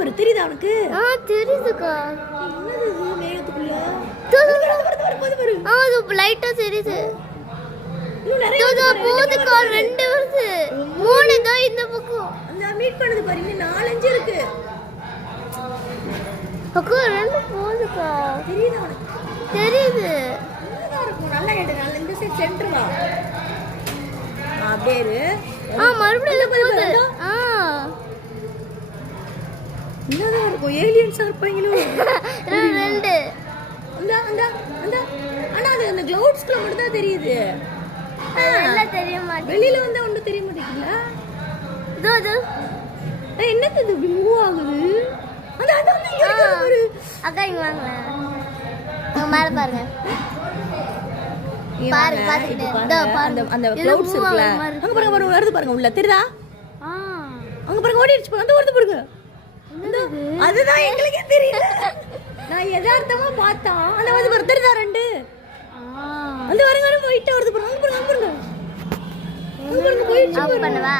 பாரு, தெரியுதா உனக்கு? தெரியுதுக்கா. என்னது இது மேகத்துக்குள்ள? வருது பாரு. அது லைட்டா தெரியுது. இன்னும் நிறைய போதுக்கா, 2 வருது. 3 தான் இந்த பக்கம். அந்த மீட் பண்ணுது பாரு, இன்னும் 4 5 இருக்கு. அக்கா 2 போதுக்கா. தெரியுதா உனக்கு? தெரியுது. நல்லா இருக்கும். நல்லா எடு. நல்ல இந்த சைடு சென்டர் வா. அப்படியே இரு. மறுபடியும் போகுது. என்னதான் இருக்கும்? ஏலியன்ஸா இருப்பாங்களோ? 2. அந்த அந்த அந்த ஆனா அது அந்த க்ளவுட்ஸ்ல மட்டும் தான் தெரியுது. எல்லாம் தெரிய மாட்டேங்குது. வெளியில வந்தா ஒண்ணும் தெரிய மாட்டேங்குதுல. இது என்னது இது இப்படி மூவ் ஆகுது? அந்த அந்த இங்க இருக்கு பாரு. அக்கா இங்க வாங்க. அங்க மேல பாருங்க. பாருங்க பாத்துக்கிட்டே. அந்த அந்த க்ளவுட்ஸ் இருக்குல. அங்க பாருங்க பாருங்க வருது பாருங்க உள்ள. தெரியுதா? அங்க பாருங்க ஓடிடுச்சு பாருங்க. அந்த வருது பாருங்க. அதுதான் எங்களுக்கே தெரியல. நான் யதார்த்தமா பார்த்தா அந்த வந்து பாரு தெரியுதா 2? அந்த வரங்க போயிட்டு வருது பாருங்க. அங்க பாருங்க அங்க பாருங்க. அங்க பாருங்க போயிடுச்சு பாருங்க. பண்ணவா?